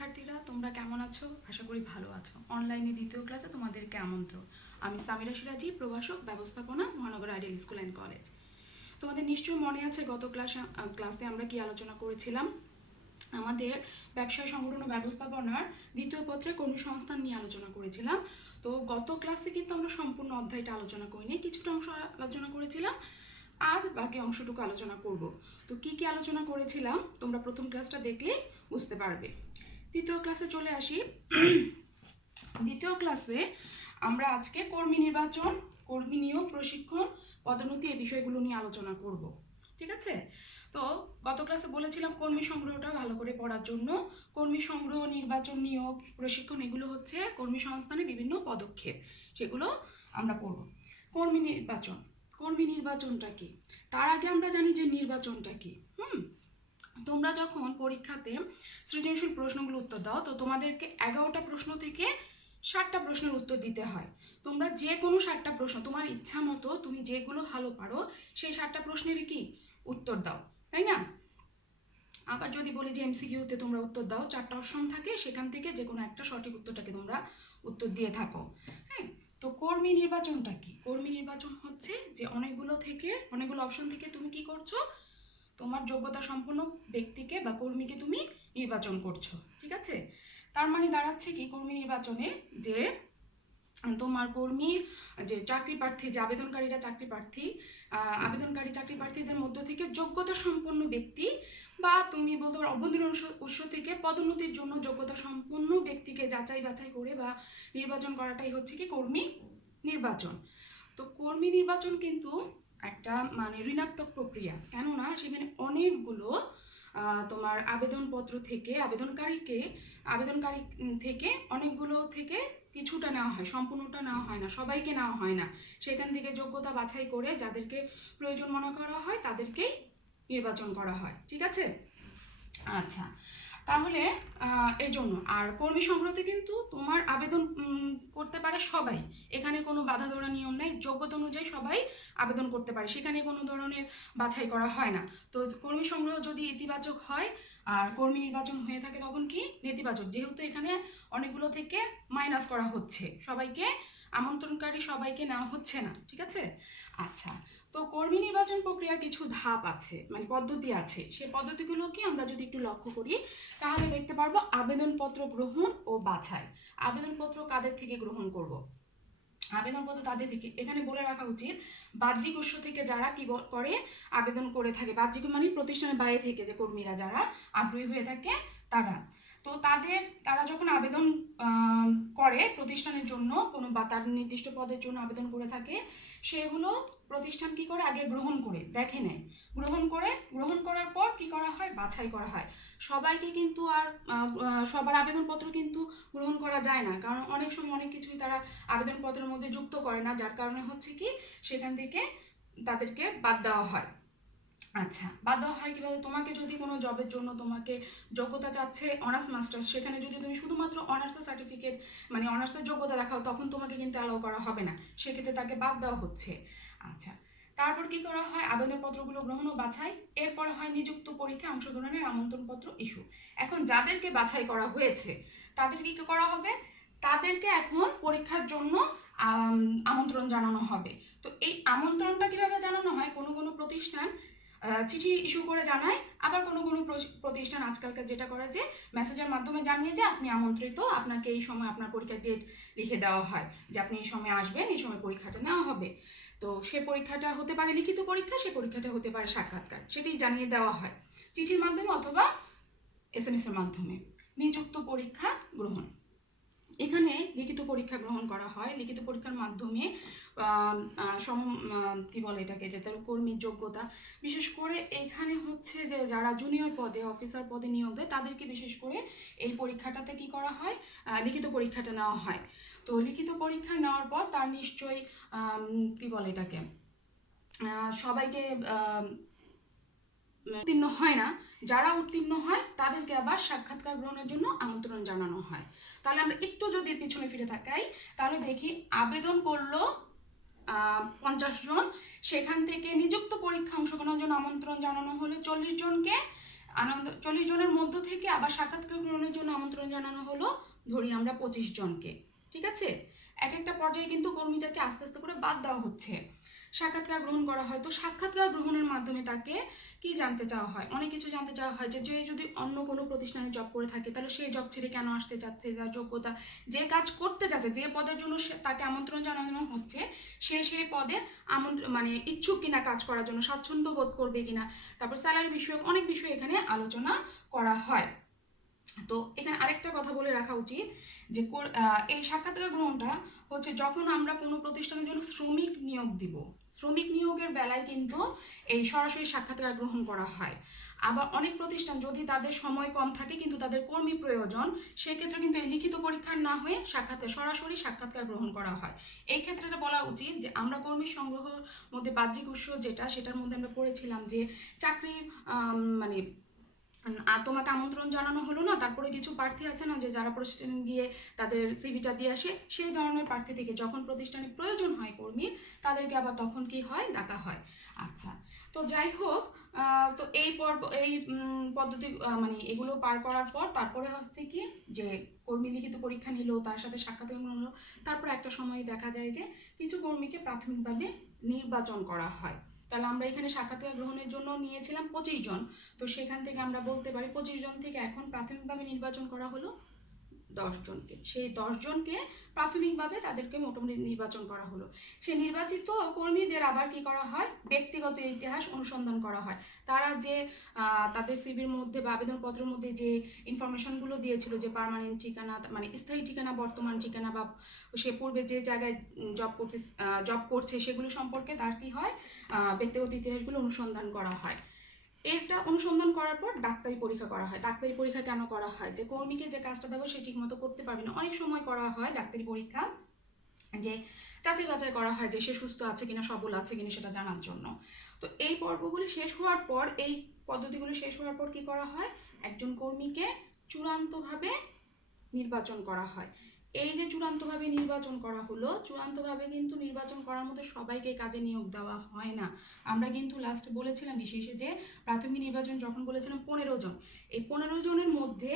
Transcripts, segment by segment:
শিক্ষার্থীরা তোমরা কেমন আছো? আশা করি ভালো আছো। অনলাইনে দ্বিতীয় ক্লাসে তোমাদেরকে আমন্ত্রণ। আমি সামিরা সিরাজি, প্রভাষক ব্যবস্থাপনা, মহানগর আইডিয়াল স্কুল অ্যান্ড কলেজ। তোমাদের নিশ্চয়ই মনে আছে গত ক্লাসে আমরা কি আলোচনা করেছিলাম? আমাদের ব্যবসায় সংগঠন ও ব্যবস্থাপনার দ্বিতীয় পত্রে কর্মসংস্থান নিয়ে আলোচনা করেছিলাম। তো গত ক্লাসে কিন্তু আমরা সম্পূর্ণ অধ্যায়টা আলোচনা করিনি, কিছুটা অংশ আলোচনা করেছিলাম। আজ বাকি অংশটুকু আলোচনা করব। তো কি কি আলোচনা করেছিলাম তোমরা প্রথম ক্লাসটা দেখলে বুঝতে পারবে। দ্বিতীয় ক্লাসে চলে আসি। দ্বিতীয় ক্লাসে আমরা আজকে কর্মী নির্বাচন, কর্মী নিয়োগ, প্রশিক্ষণ, পদোন্নতি এই বিষয়গুলো নিয়ে আলোচনা করব। ঠিক আছে? তো গত ক্লাসে বলেছিলাম কর্মী সংগ্রহটা ভালো করে পড়ার জন্য। কর্মী সংগ্রহ, নির্বাচন, নিয়োগ, প্রশিক্ষণ এগুলো হচ্ছে কর্মী সংস্থানের বিভিন্ন পদক্ষেপ, সেগুলো আমরা পড়ব। কর্মী নির্বাচন, কর্মী নির্বাচনটা কি? তার আগে আমরা জানি যে নির্বাচনটা কি। তোমরা যখন পরীক্ষাতে সৃজনশীল প্রশ্নগুলো উত্তর দাও, তো তোমাদেরকে 11টা প্রশ্ন থেকে 7টা প্রশ্নের উত্তর দিতে হয়। তোমরা যে কোনো 7টা প্রশ্ন তোমার ইচ্ছা মতো তুমি যেগুলো ভালো পারো সেই 7টা প্রশ্নেরই কি উত্তর দাও, তাই না? আবার যদি বলি যে এমসিকিউতে তোমরা উত্তর দাও, 4টা অপশন থাকে, সেখান থেকে যে কোনো একটা সঠিক উত্তরটাকে তোমরা উত্তর দিয়ে থাকো। হ্যাঁ, তো কর্মী নির্বাচনটা কি? কর্মী নির্বাচন হচ্ছে যে অনেকগুলো অপশন থেকে তুমি কি করছো, তোমার যোগ্যতা সম্পন্ন ব্যক্তিকে বা কর্মীকে তুমি নির্বাচন করছো। ঠিক আছে? তার মানে দাঁড়াচ্ছে কি কর্মী নির্বাচনে, যে তোমার কর্মী যে চাকরি প্রার্থী, যে আবেদনকারীরা চাকরি প্রার্থী, আবেদনকারী চাকরি প্রার্থীদের মধ্য থেকে যোগ্যতা সম্পন্ন ব্যক্তি, বা তুমি বলতে পারো অভ্যন্তরীণ উৎস থেকে পদোন্নতির জন্য যোগ্যতা সম্পন্ন ব্যক্তিকে যাচাই বাছাই করে বা নির্বাচন করাটাই হচ্ছে কি কর্মী নির্বাচন। তো কর্মী নির্বাচন কিন্তু একটা মানে ঋণাত্মক প্রক্রিয়া, কেননা সেখানে অনেকগুলো তোমার আবেদনপত্র থেকে আবেদনকারী থেকে অনেকগুলো থেকে কিছুটা নেওয়া হয়, সম্পূর্ণটা নেওয়া হয় না, সবাইকে নেওয়া হয় না। সেখান থেকে যোগ্যতা বাছাই করে যাদেরকে প্রয়োজন মনে করা হয় তাদেরকেই নির্বাচন করা হয়। ঠিক আছে? আচ্ছা, তাহলে এই জন্য আর কর্মী সংগ্রহতে কিন্তু তোমার আবেদন করতে পারে সবাই, এখানে কোনো বাধা ধরা নিয়ম নেই, যোগ্যতা অনুযায়ী সবাই আবেদন করতে পারে, সেখানে কোনো ধরনের বাছাই করা হয় না। তো কর্মী সংগ্রহ যদি ইতিবাচক হয় আর কর্মী নির্বাচন হয়ে থাকে তখন কি নেতিবাচক, যেহেতু এখানে অনেকগুলো থেকে মাইনাস করা হচ্ছে, সবাইকে আমন্ত্রণকারী সবাইকে নেওয়া হচ্ছে না। ঠিক আছে? আচ্ছা, তো কর্মী নির্বাচন প্রক্রিয়ার কিছু ধাপ আছে, মানে পদ্ধতি আছে, সেই পদ্ধতিগুলো কি আমরা যদি একটু লক্ষ্য করি তাহলে দেখতে পারবো আবেদনপত্র গ্রহণ ও বাছাই। আবেদনপত্র কাদের থেকে গ্রহণ করব? আবেদনপত্র তাদের থেকে, এখানে বলে রাখা উচিত বাহ্যিক উৎস থেকে যারা কি করে আবেদন করে থাকে, বাহ্যিক মানে প্রতিষ্ঠানের বাইরে থেকে যে কর্মীরা যারা আগ্রহী হয়ে থাকে তারা। তো তারা যখন আবেদন করে প্রতিষ্ঠানের জন্য কোনো বা তার নির্দিষ্ট পদের জন্য আবেদন করে থাকে, সেগুলো প্রতিষ্ঠান কি করে আগে গ্রহণ করে দেখে নেয়, গ্রহণ করার পর কি করা হয় বাছাই করা হয়। সবাইকে কিন্তু আর সবার আবেদনপত্র কিন্তু গ্রহণ করা যায় না, কারণ অনেক সময় অনেক কিছুই তারা আবেদনপত্রের মধ্যে যুক্ত করে না, যার কারণে হচ্ছে কি সেখান থেকে তাদেরকে বাদ দেওয়া হয়। আচ্ছা, বাদ দেওয়া হয় কিভাবে? তোমাকে যদি কোনো জবের জন্য তোমাকে যোগ্যতা চাচ্ছে অনার্স মাস্টার্স, সেখানে যদি তুমি শুধুমাত্র অনার্সের সার্টিফিকেট মানে অনার্সের যোগ্যতা দেখাও তখন তোমাকে কিন্তু অ্যালাউ করা হবে না, সেক্ষেত্রে তাকে বাদ দেওয়া হচ্ছে। আচ্ছা, তারপর কি করা হয় আবেদনপত্রগুলো গ্রহণ ও বাছাই, এরপরে হয় নিযুক্ত পরীক্ষায় অংশগ্রহণের আমন্ত্রণপত্র ইস্যু। এখন যাদেরকে বাছাই করা হয়েছে তাদের কি করা হবে? তাদেরকে এখন পরীক্ষার জন্য আমন্ত্রণ জানানো হবে। তো এই আমন্ত্রণটা কিভাবে জানানো হয়? কোনো কোনো প্রতিষ্ঠান চিঠি ইস্যু করে জানায়, আবার কোনো কোনো প্রতিষ্ঠান আজকালকার যেটা করে যে মেসেজের মাধ্যমে জানিয়ে যে আপনি আমন্ত্রিত, আপনাকে এই সময় আপনার পরীক্ষার ডেট লিখে দেওয়া হয় যে আপনি এই সময় আসবেন, এই সময় পরীক্ষাটা নেওয়া হবে। তো সে পরীক্ষাটা হতে পারে লিখিত পরীক্ষা, সে পরীক্ষাটা হতে পারে সাক্ষাৎকার, সেটাই জানিয়ে দেওয়া হয় চিঠির মাধ্যমে অথবা SMS এর মাধ্যমে। নিযুক্ত পরীক্ষা গ্রহণ, এখানে লিখিত পরীক্ষা গ্রহণ করা হয়, লিখিত পরীক্ষার মাধ্যমে কি বলে এটাকে, যে তার কর্মীর যোগ্যতা, বিশেষ করে এখানে হচ্ছে যে যারা জুনিয়র পদে অফিসার পদে নিয়োগ দেয় তাদেরকে বিশেষ করে এই পরীক্ষাটাতে কি করা হয় লিখিত পরীক্ষাটা নেওয়া হয়। তো লিখিত পরীক্ষা নেওয়ার পর তার নিশ্চয়ই কি বলে এটাকে সবাইকে উত্তীর্ণ হয় না, যারা উত্তীর্ণ হয় তাদেরকে আবার সাক্ষাৎকার গ্রহণের জন্য আমন্ত্রণ জানানো হয়। তাহলে আমরা একটু যদি পিছনে ফিরে তাকাই তাহলে দেখি আবেদন করলো 50 জন, সেখান থেকে নিযুক্ত পরীক্ষা অংশগ্রহণের জন্য আমন্ত্রণ জানানো হলো 40 জনকে, 40 জনের মধ্য থেকে আবার সাক্ষাৎকার গ্রহণের জন্য আমন্ত্রণ জানানো হলো ধরি আমরা 25 জনকে। ঠিক আছে, এক একটা পর্যায়ে কিন্তু কর্মীদেরকে আস্তে আস্তে করে বাদ দেওয়া হচ্ছে, সাক্ষাৎকার গ্রহণ করা হয়। তো সাক্ষাৎকার গ্রহণের মাধ্যমে তাকে কি জানতে চাওয়া হয়, অনেক কিছু জানতে চাওয়া হয়, যে যদি অন্য কোনো প্রতিষ্ঠানে জব করে থাকে তাহলে সেই জব ছেড়ে কেন আসতে চাচ্ছে, তার যোগ্যতা, যে কাজ করতে চাচ্ছে, যে পদের জন্য তাকে আমন্ত্রণ জানানো হচ্ছে, সেই পদে মানে ইচ্ছুক কিনা কাজ করার জন্য, স্বাচ্ছন্দ্য বোধ করবে কিনা, তারপর স্যালারি বিষয়ক অনেক বিষয় এখানে আলোচনা করা হয়। তো এখানে আরেকটা কথা বলে রাখা উচিত যে এই সাক্ষাৎকার গ্রহণটা হচ্ছে যখন আমরা কোনো প্রতিষ্ঠানের জন্য শ্রমিক নিয়োগ দিব, শ্রমিক নিয়োগের বেলায় কিন্তু এই সরাসরি সাক্ষাৎকার গ্রহণ করা হয়। আবার অনেক প্রতিষ্ঠান যদি তাদের সময় কম থাকে কিন্তু তাদের কর্মী প্রয়োজন, সেক্ষেত্রে কিন্তু এই লিখিত পরীক্ষার না হয়ে সরাসরি সাক্ষাৎকার গ্রহণ করা হয়। এই ক্ষেত্রে বলা উচিত যে আমরা কর্মী সংগ্রহের মধ্যে বাহ্যিক উৎস সেটার মধ্যে আমরা পড়েছিলাম যে চাকরি মানে তোমাকে আমন্ত্রণ জানানো হলো না, তারপরে কিছু প্রার্থী আছে না যে যারা প্রতিষ্ঠানে গিয়ে তাদের সিভিটা দিয়ে আসে, সেই ধরনের প্রার্থী থেকে যখন প্রতিষ্ঠানে প্রয়োজন হয় কর্মীর, তাদেরকে আবার তখন কি হয়, ডাকা হয়। আচ্ছা, তো যাই হোক, তো এই পদ্ধতি মানে এগুলো পার করার পর তারপরে হচ্ছে কি যে কর্মী লিখিত পরীক্ষা নিল, তার সাথে সাক্ষাৎকার হলো, তারপর একটা সময় দেখা যায় যে কিছু কর্মীকে প্রাথমিকভাবে নির্বাচন করা হয়। তাহলে আমরা এখানে সাক্ষাৎকার গ্রহণের জন্য নিয়েছিলাম 25 জন, তো সেখান থেকে আমরা বলতে পারি 25 জন থেকে এখন প্রাথমিকভাবে নির্বাচন করা হলো 10 জনকে। সেই 10 জনকে প্রাথমিকভাবে তাদেরকে মোটামুটি নির্বাচন করা হলো। সেই নির্বাচিত কর্মীদের আবার কি করা হয়, ব্যক্তিগত ইতিহাস অনুসন্ধান করা হয়। তারা যে তাদের সিভির মধ্যে বা আবেদনপত্রের মধ্যে যে ইনফরমেশনগুলো দিয়েছিল, যে পার্মানেন্ট ঠিকানা মানে স্থায়ী ঠিকানা, বর্তমান ঠিকানা, বা সে পূর্বে যে জায়গায় জব করছে সেগুলো সম্পর্কে তার কি হয়, ব্যক্তিগত ইতিহাসগুলো অনুসন্ধান করা হয়। এটা অনুসন্ধান করার পর ডাক্তারি পরীক্ষা করা হয়। ডাক্তারি পরীক্ষা কেন করা হয়, যে কর্মীকে যে কাজটা দেবো সে ঠিক মতো করতে পারবে না, অনেক সময় করা হয় ডাক্তারি পরীক্ষা, যে যাচাই বাছাই করা হয় যে সে সুস্থ আছে কিনা, সবল আছে কিনা সেটা জানার জন্য। তো এই পর্বগুলি শেষ হওয়ার পর, এই পদ্ধতিগুলো শেষ হওয়ার পর কি করা হয়, একজন কর্মীকে চূড়ান্তভাবে নির্বাচন করা হয়। এই যে চূড়ান্তভাবে নির্বাচন করা হলো, চূড়ান্তভাবে কিন্তু নির্বাচন করার মধ্যে সবাইকে কাজে নিয়োগ দেওয়া হয় না। আমরা কিন্তু লাস্টে বলেছিলাম বিশেষে যে প্রাথমিক নির্বাচন যখন বলেছিলাম 15 জন, এই 15 জনের মধ্যে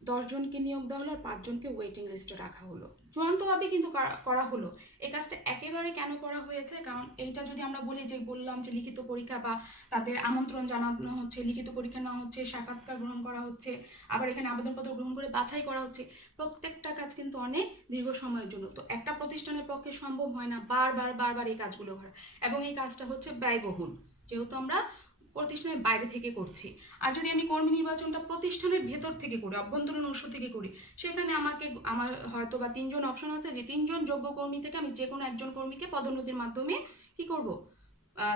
10 জনকে নিয়োগ দেওয়া হলো আর 5 জনকে ওয়েটিং লিস্টে রাখা হলো। চূড়ান্তভাবে কিন্তু করা হলো। এই কাজটা একেবারে কেন করা হয়েছে, কারণ এইটা যদি আমরা বলি যে বললাম যে লিখিত পরীক্ষা বা তাদের আমন্ত্রণ জানানো হচ্ছে, লিখিত পরীক্ষা নেওয়া হচ্ছে, সাক্ষাৎকার গ্রহণ করা হচ্ছে, আবার এখানে আবেদনপত্র গ্রহণ করে বাছাই করা হচ্ছে, প্রত্যেকটা কাজ কিন্তু অনেক দীর্ঘ সময়ের জন্য। তো একটা প্রতিষ্ঠানের পক্ষে সম্ভব হয় না বারবার এই কাজগুলো করা, এবং এই কাজটা হচ্ছে ব্যয়বহুল, যেহেতু আমরা প্রতিষ্ঠানের বাইরে থেকে করছি। আর যদি আমি কর্মী নির্বাচনটা প্রতিষ্ঠানের ভেতর থেকে করি, অভ্যন্তরীণ উৎস থেকে করি, সেখানে আমার হয়তো বা 3 জন অপশন আছে, যে 3 জন যোগ্য কর্মী থেকে আমি যে কোনো একজন কর্মীকে পদোন্নতির মাধ্যমে কি করব,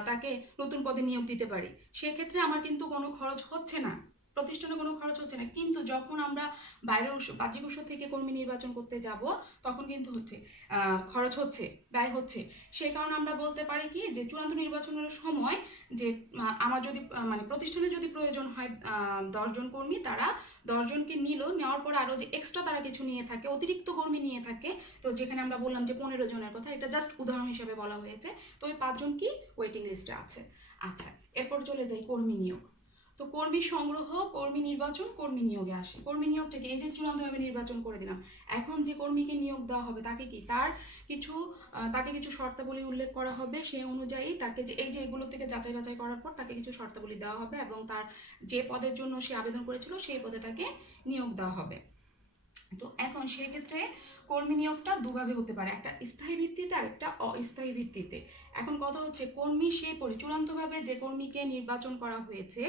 তাকে নতুন পদে নিয়োগ দিতে পারি। সেক্ষেত্রে আমার কিন্তু কোনো খরচ হচ্ছে না, প্রতিষ্ঠানে কোনো খরচ হচ্ছে না। কিন্তু যখন আমরা বাইরের বাহ্যিক উৎস থেকে কর্মী নির্বাচন করতে যাব, তখন কিন্তু হচ্ছে খরচ হচ্ছে, ব্যয় হচ্ছে। সেই কারণে আমরা বলতে পারি কি যে চূড়ান্ত নির্বাচনের সময় যে আমার যদি মানে প্রতিষ্ঠানে যদি প্রয়োজন হয় 10 জন কর্মী, তারা 10 জনকে নেওয়ার পর আরও যে এক্সট্রা তারা কিছু নিয়ে থাকে, অতিরিক্ত কর্মী নিয়ে থাকে, তো যেখানে আমরা বললাম যে 15 জনের কথা, এটা জাস্ট উদাহরণ হিসেবে বলা হয়েছে। তো ওই 5 জন কি ওয়েটিং লিস্টে আছে। আচ্ছা, এরপর চলে যাই কর্মী নিয়োগ। তো কর্মী সংগ্রহ, কর্মী নির্বাচন, কর্মী নিয়োগে আসে। কর্মী নিয়োগ থেকে এই যে চূড়ান্তভাবে নির্বাচন করে দিলাম, এখন যে কর্মীকে নিয়োগ দেওয়া হবে তাকে কি তাকে কিছু শর্তাবলী উল্লেখ করা হবে, সেই অনুযায়ী তাকে যে এই যে এগুলো থেকে যাচাই বাছাই করার পর তাকে কিছু শর্তাবলী দেওয়া হবে, এবং তার যে পদের জন্য সে আবেদন করেছিল সেই পদে তাকে নিয়োগ দেওয়া হবে। তো এখন সেক্ষেত্রে কর্মী নিয়োগটা দুভাবে হতে পারে, একটা স্থায়ী ভিত্তিতে আর একটা অস্থায়ী ভিত্তিতে। এখন কথা হচ্ছে কর্মী চূড়ান্তভাবে যে কর্মীকে নির্বাচন করা হয়েছে,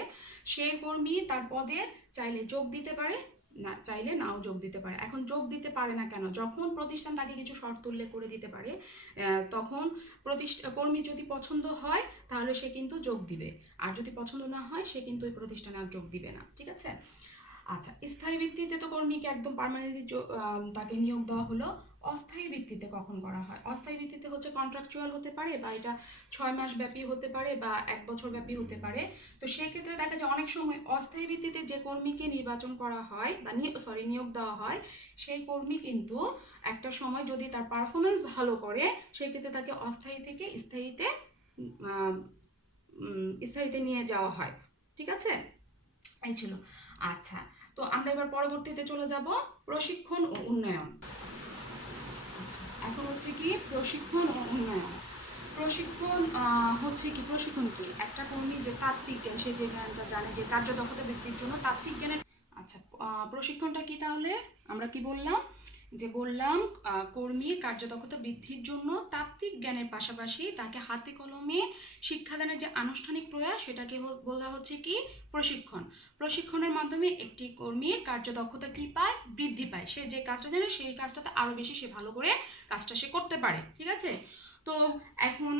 সেই কর্মী তার পদে চাইলে যোগ দিতে পারে, না চাইলে নাও যোগ দিতে পারে। এখন যোগ দিতে পারে না কেন, যখন প্রতিষ্ঠান তাকে কিছু শর্ত উল্লেখ করে দিতে পারে, তখন কর্মী যদি পছন্দ হয় তাহলে সে কিন্তু যোগ দিবে, আর যদি পছন্দ না হয় সে কিন্তু ওই প্রতিষ্ঠানে আর যোগ দিবে না। ঠিক আছে। আচ্ছা, স্থায়ী ভিত্তিতে তো কর্মীকে একদম পার্মানেন্টলি তাকে নিয়োগ দেওয়া হলো। অস্থায়ী ভিত্তিতে কখন করা হয়, অস্থায়ী ভিত্তিতে হচ্ছে কন্ট্রাকচুয়াল হতে পারে, বা এটা 6 মাস ব্যাপী হতে পারে, বা 1 বছর ব্যাপী হতে পারে। তো সেই ক্ষেত্রে দেখা যায় অনেক সময় অস্থায়ী ভিত্তিতে যে কর্মীকে নির্বাচন করা হয় বা নিয়োগ দেওয়া হয়, সেই কর্মী কিন্তু একটা সময় যদি তার পারফরমেন্স ভালো করে, সেই ক্ষেত্রে তাকে অস্থায়ী থেকে স্থায়ীতে নিয়ে যাওয়া হয়। ঠিক আছে, এই ছিল। আচ্ছা, তো আমরা এবার পরবর্তীতে চলে যাব প্রশিক্ষণ ও উন্নয়ন। আচ্ছা, এখন হচ্ছে কি প্রশিক্ষণ ও উন্নয়ন। প্রশিক্ষণ হচ্ছে কি, প্রশিক্ষণ কি, একটা কর্মী যে তাত্ত্বিক জ্ঞান, সে যে জ্ঞানটা জানে যে কার্যদক্ষতা বৃদ্ধির জন্য তাত্ত্বিক জ্ঞানের। আচ্ছা, প্রশিক্ষণটা কি তাহলে আমরা কি বললাম, যে বললাম কর্মীর কার্যদক্ষতা বৃদ্ধির জন্য তাত্ত্বিক জ্ঞানের পাশাপাশি তাকে হাতে কলমে শিক্ষাদানের যে আনুষ্ঠানিক প্রয়াস, সেটাকে বলা হচ্ছে কি প্রশিক্ষণ। প্রশিক্ষণের মাধ্যমে একটি কর্মীর কার্যদক্ষতা কি পায়, বৃদ্ধি পায়। সে যে কাজটা জানে সেই কাজটাতে আরো বেশি সে ভালো করে কাজটা সে করতে পারে। ঠিক আছে, তো এখন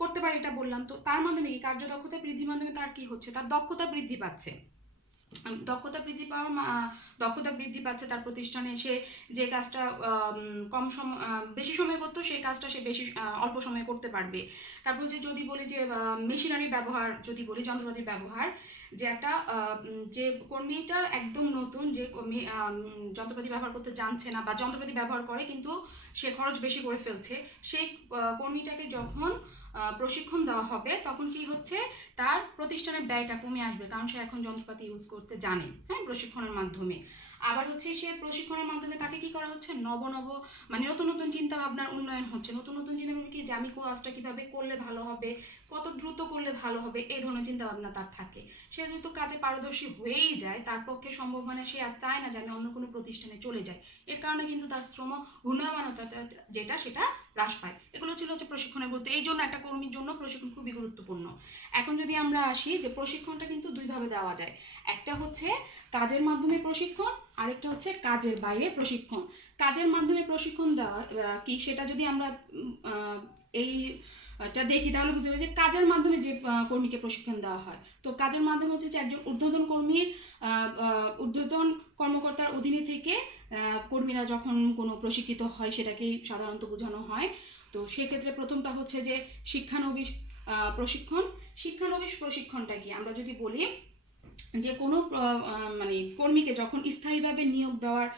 করতে পারে এটা বললাম, তো তার মাধ্যমে কি কার্যদক্ষতা বৃদ্ধির মাধ্যমে তার কি হচ্ছে, তার দক্ষতা বৃদ্ধি পাচ্ছে। দক্ষতা বৃদ্ধি পাচ্ছে তার প্রতিষ্ঠানে। সে যে কাজটা বেশি সময় করতো, সেই কাজটা সে বেশি অল্প সময়ে করতে পারবে। তারপর যে যদি বলি যে মেশিনারি ব্যবহার, যদি বলি যন্ত্রপাতির ব্যবহার, যে একটা যে কর্মীটা একদম নতুন, যে যন্ত্রপাতি ব্যবহার করতে জানছে না বা যন্ত্রপাতি ব্যবহার করে কিন্তু সে খরচ বেশি করে ফেলছে, সেই কর্মীটাকে যখন প্রশিক্ষণ দেওয়া হবে তখন কি হচ্ছে, তার প্রতিষ্ঠানের ব্যয়টা কমে আসবে, কারণ সে এখন যন্ত্রপাতি ইউজ করতে জানে, হ্যাঁ, প্রশিক্ষণের মাধ্যমে। আবার হচ্ছে সে প্রশিক্ষণের মাধ্যমে তাকে কি করা হচ্ছে, মানে নতুন নতুন চিন্তা ভাবনার উন্নয়ন হচ্ছে। নতুন নতুন চিন্তা ভাবনা কি, যে আমি কাজটা কিভাবে করলে ভালো হবে, কত দ্রুত করলে ভালো হবে, এই ধরনের চিন্তা ভাবনা তার থাকে। সে যেহেতু কাজে পারদর্শী হয়েই যায়, তার পক্ষে সম্ভব হয় না, সে আর চায় না যে আমি অন্য কোনো প্রতিষ্ঠানে চলে যাই। এর কারণে কিন্তু তার শ্রম ঘূর্ণায়মানতা যেটা, সেটা হ্রাস পায়। এগুলো ছিল হচ্ছে প্রশিক্ষণের গুরুত্ব। এই জন্য একটা কর্মীর জন্য প্রশিক্ষণ খুবই গুরুত্বপূর্ণ। এখন যদি আমরা আসি যে প্রশিক্ষণটা কিন্তু দুইভাবে দেওয়া যায়। একটা হচ্ছে কাজের মাধ্যমে প্রশিক্ষণ, আরেকটা হচ্ছে কাজের বাইরে প্রশিক্ষণ। কাজের মাধ্যমে প্রশিক্ষণ দেওয়া কি, সেটা যদি আমরা এইটা দেখি তাহলে বুঝতে পারছি যে কাজের মাধ্যমে যে কর্মীকে প্রশিক্ষণ দেওয়া হয়। তো কাজের মাধ্যমে হচ্ছে যে একজন ঊর্ধ্বতন কর্মীর ঊর্ধ্বতন কর্মকর্তার অধীনে থেকে কর্মীরা যখন কোনো প্রশিক্ষিত হয়, সেটাকেই সাধারণত বোঝানো হয়। তো সেক্ষেত্রে প্রথমটা হচ্ছে যে শিক্ষানবিশ প্রশিক্ষণ। শিক্ষানবিশ প্রশিক্ষণটা কি, আমরা যদি বলি যে কোনো মানে কর্মীকে যখন স্থায়ীভাবে নিয়োগ দেওয়ার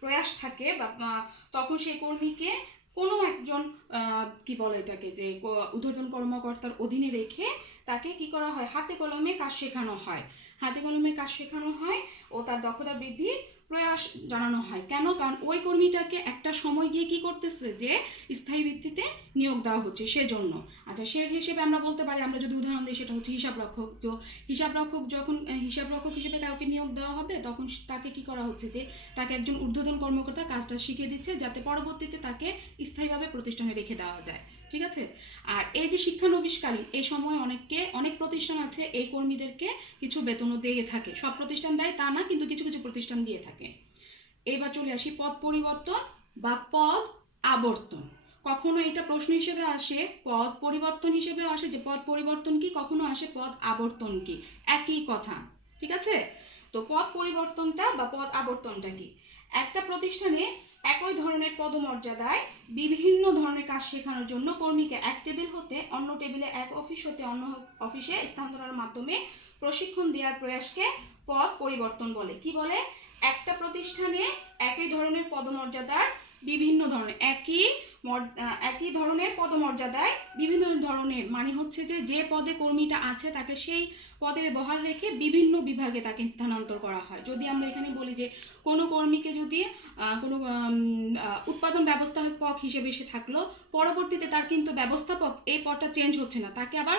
প্রয়াস থাকে বা তখন সেই কর্মীকে কোনো একজন কি বলে এটাকে, যে ঊর্ধ্বতন কর্মকর্তার অধীনে রেখে তাকে কি করা হয়, হাতে কলমে কাজ শেখানো হয়। হাতে কলমে কাজ শেখানো হয় ও তার দক্ষতা বৃদ্ধির প্রয়াস জানানো হয়। কেন, কারণ ওই কর্মীটাকে একটা সময় গিয়ে কি করতেছে, যে স্থায়ী ভিত্তিতে নিয়োগ দেওয়া হচ্ছে সেজন্য। আচ্ছা, সে হিসেবে আমরা বলতে পারি, আমরা যদি উদাহরণ দিই, সেটা হচ্ছে হিসাবরক্ষক। তো হিসাবরক্ষক যখন হিসাবরক্ষক হিসেবে কাউকে নিয়োগ দেওয়া হবে, তখন তাকে কি করা হচ্ছে, যে তাকে একজন ঊর্ধ্বতন কর্মকর্তা কাজটা শিখিয়ে দিচ্ছে, যাতে পরবর্তীতে তাকে স্থায়ীভাবে প্রতিষ্ঠানে রেখে দেওয়া যায়। ঠিক আছে, আর এই যে শিক্ষানবিশকালীন এই সময় অনেক প্রতিষ্ঠান আছে এই কর্মীদেরকে কিছু বেতনও দিয়ে থাকে। সব প্রতিষ্ঠান দেয় তা না, কিন্তু কিছু কিছু প্রতিষ্ঠান দিয়ে থাকে। এবার চলে আসি পদ পরিবর্তন বা পদ আবর্তন। কখনো এটা প্রশ্ন হিসেবে আসে, পদ পরিবর্তন হিসেবে আসে, যে পদ পরিবর্তন কি, কখনো আসে পদ আবর্তন কি, একই কথা। ঠিক আছে, তো পদ পরিবর্তনটা বা পদ আবর্তনটা কি, একটা প্রতিষ্ঠানে একই ধরনের পদমর্যাদায় বিভিন্ন ধরনের কাজ শেখানোর জন্য কর্মীকে এক টেবিল হতে অন্য টেবিলে, এক অফিস হতে অন্য অফিসে স্থানান্তরের মাধ্যমে প্রশিক্ষণ দেওয়ার প্রয়াসকে পদ পরিবর্তন বলে। কি বলে, একটা প্রতিষ্ঠানে একই ধরনের পদমর্যাদার বিভিন্ন ধরনের একই ধরনের পদমর্যাদায় বিভিন্ন ধরনের, মানে হচ্ছে যে যে পদে কর্মীটা আছে তাকে সেই পদের বহাল রেখে বিভিন্ন বিভাগে তাকে স্থানান্তর করা হয়। যদি আমরা এখানে বলি যে কোনো কর্মীকে যদি কোনো উৎপাদন ব্যবস্থাপক হিসেবে এসে থাকলো, পরবর্তীতে তার কিন্তু ব্যবস্থাপক এই পদটা চেঞ্জ হচ্ছে না, তাকে আবার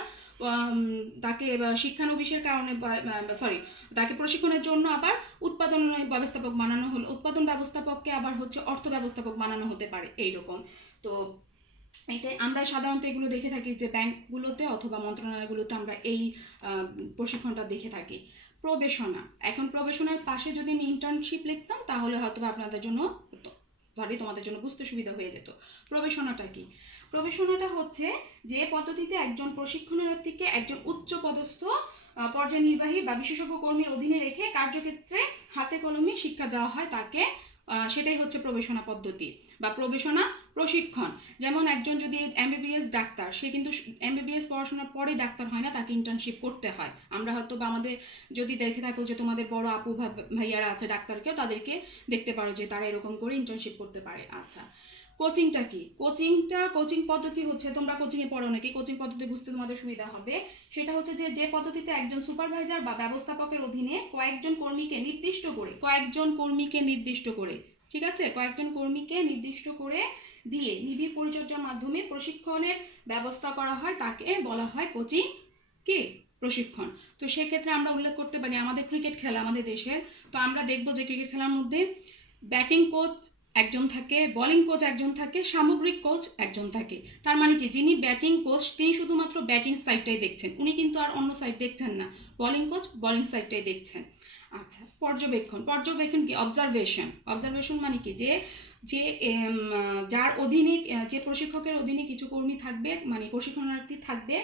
তাকে শিক্ষানবিশের কারণে তাকে প্রশিক্ষণের জন্য আবার উৎপাদন ব্যবস্থাপক বানানো হলো, উৎপাদন ব্যবস্থাপককে আবার হচ্ছে অর্থ ব্যবস্থাপক বানানো হতে পারে, এইরকম। তো এটাই আমরা সাধারণত এগুলো দেখে থাকি যে ব্যাংকগুলোতে অথবা মন্ত্রণালয়গুলোতে আমরা এই প্রশিক্ষণটা দেখে থাকি। প্রবেশনা, এখন প্রবেশনার পাশে যদি আমি ইন্টার্নশিপ লিখতাম তাহলে হয়তো আপনাদের জন্য তোমাদের জন্য বুঝতে সুবিধা হয়ে যেত। প্রবেশনাটা কি, প্রবেশনাটা হচ্ছে যে পদ্ধতিতে একজন প্রশিক্ষণার্থীকে একজন উচ্চ পদস্থ পর্যায় নির্বাহী বা বিশেষজ্ঞ কর্মীর অধীনে রেখে কার্যক্ষেত্রে হাতে কলমে শিক্ষা দেওয়া হয় তাকে, সেটাই হচ্ছে প্রবেশনা পদ্ধতি বা প্রবেশনা প্রশিক্ষণ। যেমন একজন যদি এমবিবিএস ডাক্তার, সে কিন্তু এমবিবিএস পড়াশোনার পরে ডাক্তার হয় না, তাকে ইন্টার্নশিপ করতে হয়। আমরা হয়তো বা আমাদের যদি দেখে থাকো যে তোমাদের বড় আপু ভাইয়ারা আছে ডাক্তারকেও, তাদেরকে দেখতে পারো যে তারা এরকম করে ইন্টার্নশিপ করতে পারে। আচ্ছা, কোচিং পদ্ধতি হচ্ছে, তোমরা কোচিংয়ে পড়ো নাকি, কোচিং পদ্ধতি বুঝতে তোমাদের সুবিধা হবে। সেটা হচ্ছে যে পদ্ধতিতে একজন সুপারভাইজার বা ব্যবস্থাপকের অধীনে কয়েকজন কর্মীকে নির্দিষ্ট করে, ঠিক আছে, কয়েকজন কর্মীকে নির্দিষ্ট করে দিয়ে নিবিড় পরিচর্যার মাধ্যমে প্রশিক্ষণের ব্যবস্থা করা হয়, তাকে বলা হয় কোচিং কি প্রশিক্ষণ। তো সেক্ষেত্রে আমরা উল্লেখ করতে পারি আমাদের ক্রিকেট খেলা আমাদের দেশের, তো আমরা দেখবো যে ক্রিকেট খেলার মধ্যে ব্যাটিং কোচ একজন থাকে, বোলিং কোচ একজন থাকে, সামগ্রিক কোচ একজন থাকে। তার মানে কি, যিনি ব্যাটিং কোচ তিনি শুধুমাত্র ব্যাটিং সাইডটাই দেখছেন, উনি কিন্তু আর অন্য সাইড দেখছেন না। বোলিং কোচ বোলিং সাইডটাই দেখছেন। আচ্ছা, পর্যবেক্ষণ কি, অবজারভেশন মানে কি, যে যে যার অধীনে, যে প্রশিক্ষকের অধীনে কিছু কর্মী থাকবে, মানে প্রশিক্ষণার্থী থাকবে,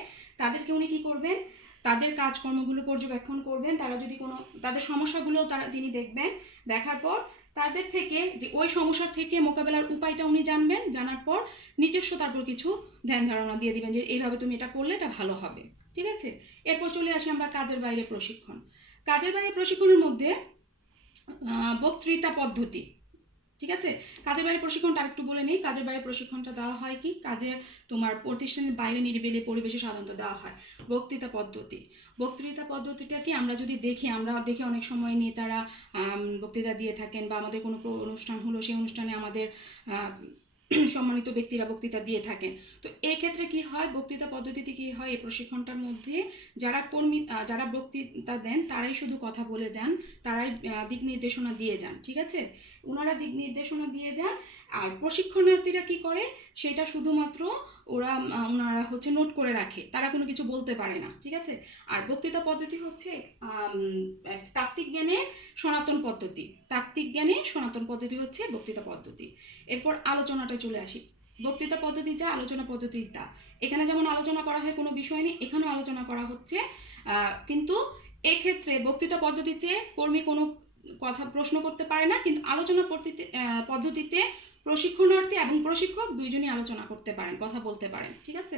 তাদেরকে উনি কি করবেন, তাদের কাজকর্মগুলো পর্যবেক্ষণ করবেন, তারা যদি কোনো তাদের সমস্যাগুলো তিনি দেখবেন, দেখার পর তাদের থেকে যে ওই সমস্যার থেকে মোকাবেলার উপায়টা উনি জানবেন, জানার পর নিজস্ব তারপর কিছু ধ্যান ধারণা দিয়ে দিবেন যে এইভাবে তুমি এটা করলে এটা ভালো হবে, ঠিক আছে। এরপর চলে আসি আমরা কাজের বাইরে প্রশিক্ষণের মধ্যে বক্তৃতা পদ্ধতি, ঠিক আছে। কাজের বাইরে প্রশিক্ষণটা আরেকটু বলে নিই। কাজের বাইরে প্রশিক্ষণটা দেওয়া হয় কি, কাজের তোমার প্রতিষ্ঠানের বাইরে নিরিবিলি পরিবেশে সাধারণত দেওয়া হয় বক্তৃতা পদ্ধতিটা কি, আমরা দেখি অনেক সময় নেতারা বক্তৃতা দিয়ে থাকেন, বা আমাদের কোনো অনুষ্ঠান হলো, সেই অনুষ্ঠানে আমাদের সম্মানিত ব্যক্তিরা বক্তৃতা দিয়ে থাকেন। তো এই ক্ষেত্রে কি হয়, বক্তৃতা পদ্ধতিতে কি হয়, এই প্রশিক্ষণটার মধ্যে যারা বক্তৃতা দেন তারাই শুধু কথা বলে যান, তারাই দিক নির্দেশনা দিয়ে যান, ঠিক আছে, ওনারা দিক নির্দেশনা দিয়ে যান। আর প্রশিক্ষণার্থীরা কি করে, সেটা শুধুমাত্র ওনারা হচ্ছে নোট করে রাখে, তারা কোনো কিছু বলতে পারে না, ঠিক আছে। আর বক্তৃতা পদ্ধতি হচ্ছে তাত্ত্বিক জ্ঞানের সনাতন পদ্ধতি হচ্ছে বক্তৃতা পদ্ধতি। এরপর আলোচনাটা চলে আসি। বক্তৃতা পদ্ধতি যা, আলোচনা পদ্ধতি তা। এখানে যেমন আলোচনা করা হয় কোনো বিষয় নিয়ে, এখানেও আলোচনা করা হচ্ছে, কিন্তু এক্ষেত্রে বক্তৃতা পদ্ধতিতে কর্মী কোনো কথা প্রশ্ন করতে পারে না, কিন্তু আলোচনা পদ্ধতিতে প্রশিক্ষণার্থী এবং প্রশিক্ষক দুইজনই আলোচনা করতে পারেন, কথা বলতে পারেন, ঠিক আছে।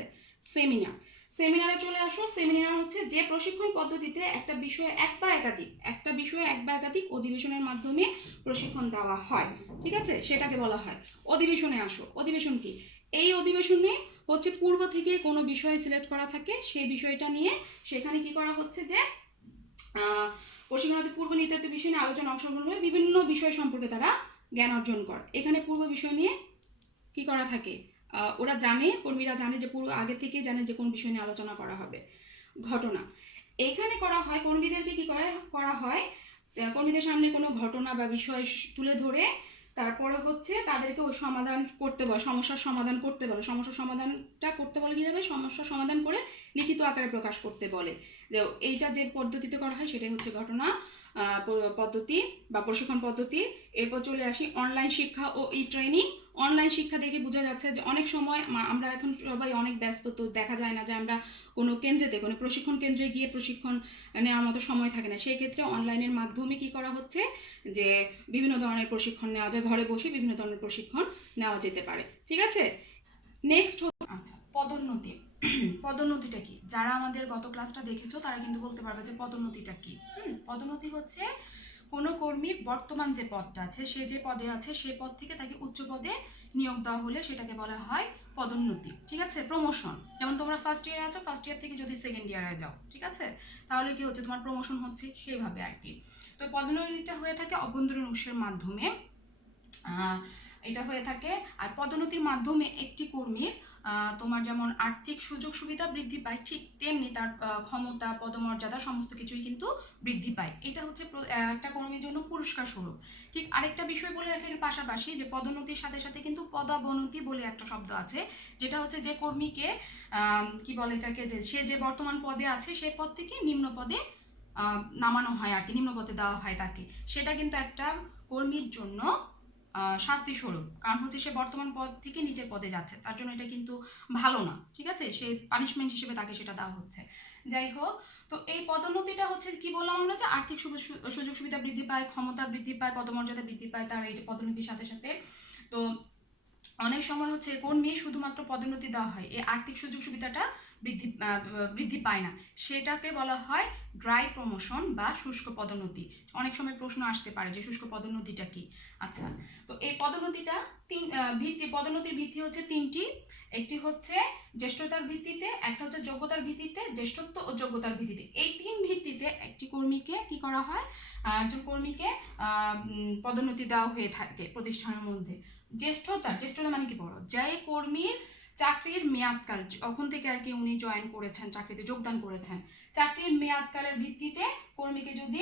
সেমিনারে চলে আসো। সেমিনার হচ্ছে যে প্রশিক্ষণ পদ্ধতিতে একটা বিষয়ে এক বা একাধিক অধিবেশনের মাধ্যমে প্রশিক্ষণ দেওয়া হয়, ঠিক আছে, সেটাকে বলা হয় অধিবেশনে আসো। অধিবেশন কি, এই অধিবেশনে হচ্ছে পূর্ব থেকে কোনো বিষয় সিলেক্ট করা থাকে, সেই বিষয়টা নিয়ে সেখানে কি করা হচ্ছে যে প্রশিক্ষণার্থী পূর্ব নির্ধারিত বিষয় নিয়ে আলোচনা অংশগ্রহণ করে বিভিন্ন বিষয় সম্পর্কে তারা জ্ঞান অর্জন করে। এখানে পূর্ব বিষয় নিয়ে কি করা থাকে, কর্মীরা জানে যে আগে থেকে জানে যে কোন বিষয় নিয়ে আলোচনা করা হবে। ঘটনা, এখানে করা হয় কর্মীদেরকে কি করা হয়, কর্মীদের সামনে কোনো ঘটনা বা বিষয় তুলে ধরে তারপরে হচ্ছে তাদেরকে ওই সমাধান করতে বলে, সমস্যার সমাধান করতে বলে। কিভাবে, সমস্যার সমাধান করে লিখিত আকারে প্রকাশ করতে বলে। এইটা যে পদ্ধতিতে করা হয় সেটাই হচ্ছে ঘটনা পদ্ধতি বা প্রশিক্ষণ পদ্ধতি। এরপর চলে আসি অনলাইন শিক্ষা ও ই ট্রেনিং। অনলাইন শিক্ষা দেখে বোঝা যাচ্ছে যে অনেক সময় আমরা এখন সবাই অনেক ব্যস্ত, তো দেখা যায় না যে আমরা কোনো প্রশিক্ষণ কেন্দ্রে গিয়ে প্রশিক্ষণ নেওয়ার মতো সময় থাকে না। সেই ক্ষেত্রে অনলাইনের মাধ্যমে কি করা হচ্ছে, যে বিভিন্ন ধরনের প্রশিক্ষণ নেওয়া যায়, ঘরে বসে বিভিন্ন ধরনের প্রশিক্ষণ নেওয়া যেতে পারে, ঠিক আছে। নেক্সট, আচ্ছা, পদোন্নতিটা কি, যারা আমাদের গত ক্লাসটা দেখেছো তারা কিন্তু বলতে পারবে যে পদোন্নতিটা কি। পদোন্নতি হচ্ছে কোনো কর্মীর বর্তমান যে পদটা আছে, সে যে পদে আছে সেই পদ থেকে তাকে উচ্চ পদে নিয়োগ দেওয়া হলে সেটাকে বলা হয় পদোন্নতি, ঠিক আছে। প্রমোশন, যেমন তোমরা ফার্স্ট ইয়ারে আছো, ফার্স্ট ইয়ার থেকে যদি সেকেন্ড ইয়ারে যাও, ঠিক আছে, তাহলে কি হচ্ছে, তোমার প্রমোশন হচ্ছে, সেইভাবে আর কি। তো পদোন্নতিটা হয়ে থাকে অভ্যন্তরীণ উৎসের মাধ্যমে, এটা হয়ে থাকে। আর পদোন্নতির মাধ্যমে একটি কর্মীর তোমার যেমন আর্থিক সুযোগ সুবিধা বৃদ্ধি পায়, ঠিক তেমনি তার ক্ষমতা, পদমর্যাদা সমস্ত কিছুই কিন্তু বৃদ্ধি পায়। এটা হচ্ছে একটা কর্মীর জন্য পুরস্কার স্বরূপ। ঠিক আরেকটা বিষয় বলে রাখেন পাশাপাশি, যে পদোন্নতির সাথে সাথে কিন্তু পদাবনতি বলে একটা শব্দ আছে, যেটা হচ্ছে যে কর্মীকে কি বলে এটাকে, যে সে যে বর্তমান পদে আছে সেই পদ থেকে নিম্ন পদে নামানো হয় আর কি, নিম্ন পদে দেওয়া হয় তাকে। সেটা কিন্তু একটা কর্মীর জন্য শাস্তি স্বরূপ, কারণ হচ্ছে সে বর্তমান পদ থেকে নিচের পদে যাচ্ছে, তার জন্য এটা কিন্তু ভালো না, ঠিক আছে, সে পানিশমেন্ট হিসেবে তাকে সেটা দেওয়া হচ্ছে। যাই হোক, তো এই পদোন্নতিটা হচ্ছে কি বললাম আমরা, যে আর্থিক সুযোগ সুবিধা বৃদ্ধি পায়, ক্ষমতা বৃদ্ধি পায়, পদমর্যাদা বৃদ্ধি পায় তার এই পদোন্নতির সাথে সাথে। তো অনেক সময় হচ্ছে কর্মীর শুধুমাত্র পদোন্নতি দেওয়া হয়, এই আর্থিক সুযোগ সুবিধাটা বৃদ্ধি পায় না, সেটাকে বলা হয় ড্রাই প্রমোশন বা শুষ্ক পদোন্নতি। অনেক সময় প্রশ্ন আসতে পারে যে শুষ্ক পদোন্নতিটা কি। আচ্ছা, তো এই পদোন্নতিটা পদোন্নতির ভিত্তি হচ্ছে তিনটি। একটি হচ্ছে জ্যেষ্ঠতার ভিত্তিতে, একটা হচ্ছে যোগ্যতার ভিত্তিতে, জ্যেষ্ঠত্ব ও যোগ্যতার ভিত্তিতে। এই তিন ভিত্তিতে একটি কর্মীকে কি করা হয়, একজন কর্মীকে পদোন্নতি দেওয়া হয়ে থাকে প্রতিষ্ঠানের মধ্যে। জ্যেষ্ঠতা মানে কি বড়, যে কর্মীর চাকরির মেয়াদকাল যখন থেকে আর কি উনি জয়েন করেছেন, চাকরিতে যোগদান করেছেন, চাকরির মেয়াদকালের ভিত্তিতে কর্মীকে যদি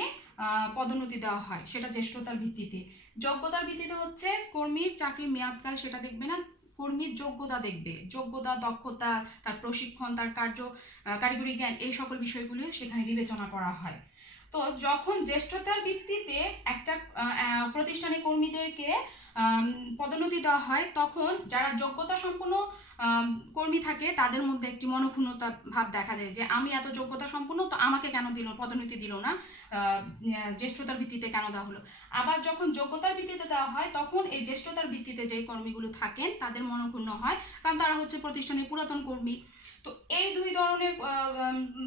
পদোন্নতি দেওয়া হয় সেটা জ্যেষ্ঠতার ভিত্তিতে। যোগ্যতার ভিত্তিতে হচ্ছে কর্মীর চাকরির মেয়াদকাল সেটা দেখবে না, কর্মীর যোগ্যতা দেখবে, যোগ্যতা, দক্ষতা, তার প্রশিক্ষণ, তার কারিগরি জ্ঞান, এই সকল বিষয়গুলিও সেখানে বিবেচনা করা হয়। তো যখন জ্যেষ্ঠতার ভিত্তিতে একটা প্রতিষ্ঠানে কর্মীদেরকে পদোন্নতি দেওয়া হয়, তখন যারা যোগ্যতা সম্পন্ন কর্মী থাকে তাদের মধ্যে একটি মনোক্ষুণ্ণতা ভাব দেখা যায় যে আমি এত যোগ্যতা সম্পন্ন, তো আমাকে কেন দিল পদোন্নতি দিল না, জ্যেষ্ঠতার ভিত্তিতে কেন দেওয়া হলো। আবার যখন যোগ্যতার ভিত্তিতে দেওয়া হয় তখন এই জ্যেষ্ঠতার ভিত্তিতে যে কর্মীগুলো থাকেন তাদের মনোক্ষুণ্ণ হয়, কারণ তারা হচ্ছে প্রতিষ্ঠানের পুরাতন কর্মী। তো এই দুই ধরনের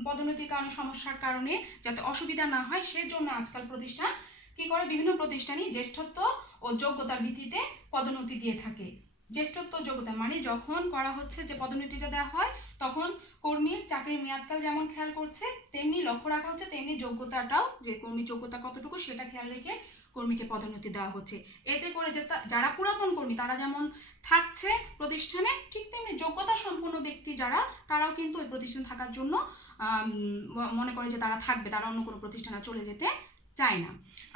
পদোন্নতির কারণে, সমস্যার কারণে যাতে অসুবিধা না হয় সেজন্য আজকাল প্রতিষ্ঠান কি করে, বিভিন্ন প্রতিষ্ঠানই জ্যেষ্ঠত্ব ও যোগ্যতার ভিত্তিতে পদোন্নতি দিয়ে থাকে। জ্যেষ্ঠত্ব যোগ্যতা মানে যখন করা হচ্ছে যে পদোন্নতিটা দেওয়া হয় তখন কর্মীর চাকরির মেয়াদকাল যেমন খেয়াল করছে তেমনি লক্ষ্য রাখা হচ্ছে, তেমনি যোগ্যতাটাও, যে কর্মীর যোগ্যতা কতটুকু সেটা খেয়াল রেখে কর্মীকে পদোন্নতি দেওয়া হচ্ছে। এতে করে যে যারা পুরাতন কর্মী তারা যেমন থাকছে প্রতিষ্ঠানে, ঠিক তেমনি যোগ্যতা সম্পন্ন ব্যক্তি যারা, তারাও কিন্তু ওই প্রতিষ্ঠান থাকার জন্য মনে করে যে তারা থাকবে, তারা অন্য কোনো প্রতিষ্ঠানে চলে যেতে চায় না।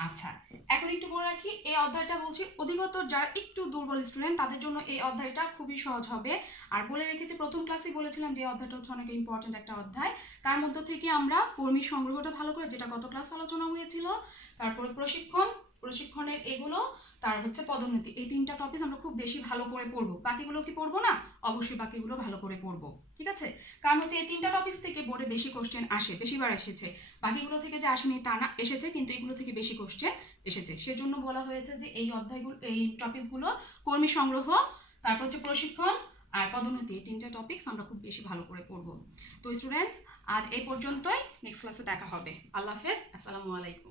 আচ্ছা, এখন একটু বলে রাখি, এই অধ্যায়টা বলছি অধিকতর যারা একটু দুর্বল স্টুডেন্ট তাদের জন্য এই অধ্যায়টা খুবই সহজ হবে। আর বলে রেখেছি, প্রথম ক্লাসে বলেছিলাম যে অধ্যায়টা হচ্ছে অনেক ইম্পর্টেন্ট একটা অধ্যায়। তার মধ্য থেকে আমরা কর্মী সংগ্রহটা ভালো করে, যেটা গত ক্লাস আলোচনা হয়েছিল, তারপরে প্রশিক্ষণের এগুলো, তার হচ্ছে পদোন্নতি, এই তিনটা টপিক আমরা খুব বেশি ভালো করে পড়বো। বাকিগুলো কি পড়বো না? অবশ্যই বাকিগুলো ভালো করে পড়বো, ঠিক আছে? কারণ হচ্ছে এই তিনটা টপিক থেকে বোর্ডে বেশি কোশ্চেন আসে, বেশিবার এসেছে। বাকিগুলো থেকে যে আসেনি তা না, এসেছে, কিন্তু এগুলো থেকে বেশি কোশ্চেন এসেছে। সেজন্য বলা হয়েছে যে এই অধ্যায়গুলো, এই টপিকগুলো, কর্মী সংগ্রহ, তারপর হচ্ছে প্রশিক্ষণ আর পদোন্নতি, এই তিনটা টপিকস আমরা খুব বেশি ভালো করে পড়বো। তো স্টুডেন্ট, আজ এই পর্যন্তই, নেক্সট ক্লাসে দেখা হবে। আল্লাহ হাফেজ, আসসালামু আলাইকুম।